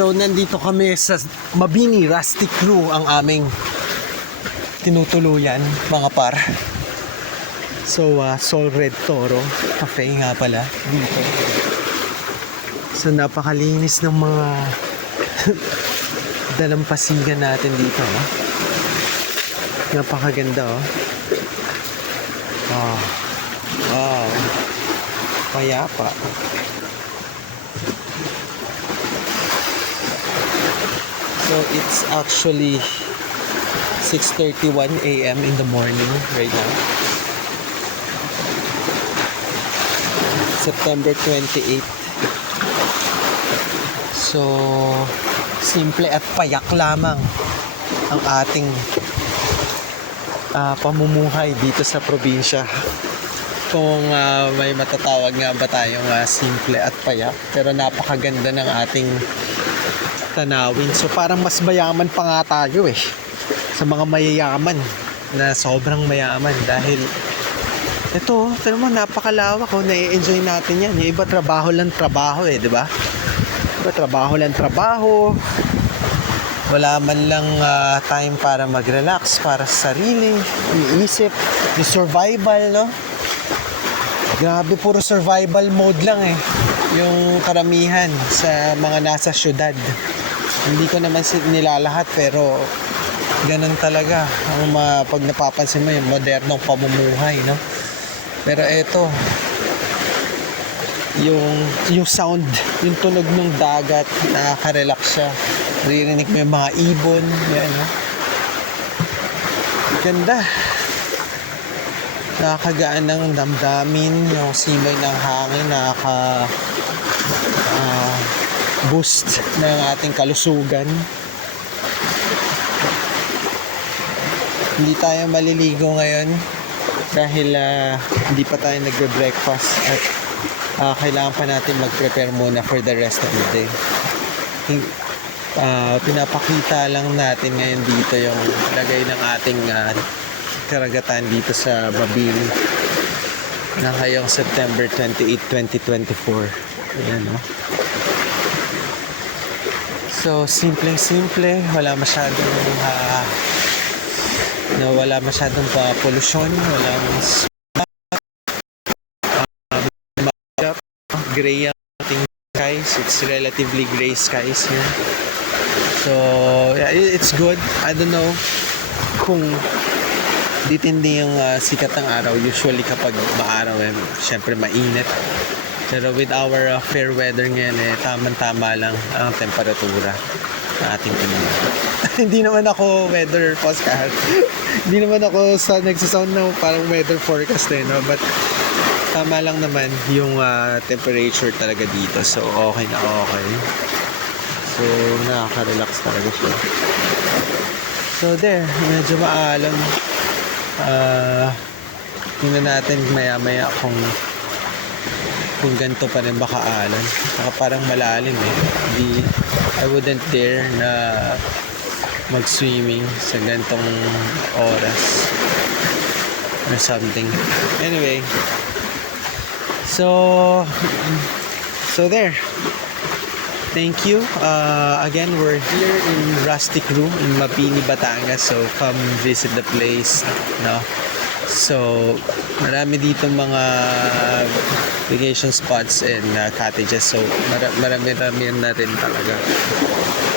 So nandito kami sa Mabini Rustic Crew, ang aming tinutuluyan mga par. So Sol Red Toro Cafe nga pala dito. So napakalinis ng mga dalampasigan natin dito, no? Napakaganda, oh. Oh. Wow. Payapa. So it's actually 6:31 a.m. in the morning right now. September 28. So simple at payak lamang ang ating pamumuhay dito sa probinsya. Kung may matatawag nga ba tayong simple at payak, pero napakaganda ng ating tanawin. So parang mas mayaman pa nga tayo sa mga mayayaman na sobrang mayaman, dahil ito, tignan mo, napakalawak, na-enjoy natin yan. Yung iba trabaho lang trabaho, di ba? Iba trabaho lang trabaho, wala man lang time para mag-relax para sa sarili, iisip, yung survival, no? Grabe, puro survival mode lang yung karamihan sa mga nasa syudad. Hindi ko naman nilalahat, pero ganun talaga ang pag napapansin mo yung modernong pamumuhay, no? Pero eto, yung sound, yung tunog ng dagat, nakaka-relax siya. Naririnig mo yung mga ibon, yan, no? Ganda. Nakakagaan ng damdamin, yung simoy ng hangin, boost ng ating kalusugan. Hindi tayo maliligo ngayon dahil hindi pa tayo nagbe-breakfast at kailangan pa natin mag-prepare muna for the rest of the day. Pinapakita lang natin ngayon dito yung lagay ng ating karagatan dito sa Mabini na ngayong September 28, 2024. Ayan, no? So simple, wala masyadong polusyon, walang gray ang ating skies. It's relatively gray skies here. So yeah, it's good. I don't know kung ditindi yung sikat ng araw. Usually kapag maaraw, syempre mainit. Pero with our fair weather ngayon, tamang-tama lang ang temperatura na ating pinili. Hindi naman ako weather forecast. Hindi naman ako nagsasound ng parang weather forecast, no? But tama lang naman yung temperature talaga dito. So okay na okay. So nakaka-relax talaga siya. So there, medyo maalam. Tingnan natin maya-maya kung ganito pa rin baka alam. Saka parang malalim I wouldn't dare na mag-swimming sa ganitong oras or something. Anyway, so there. Thank you. Again, we're here in Rustic Crew in Mabini, Batangas. So come visit the place, no? So marami dito mga vacation spots and cottages. So marami na rin talaga.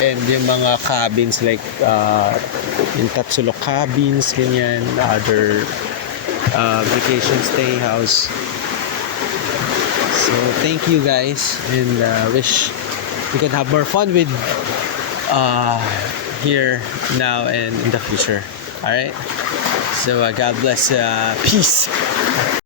And yung mga cabins like yung Tatsulok cabins, ganyan, other vacation stay house. So thank you guys, and wish we can have more fun with here now and in the future. All right. So God bless. Peace.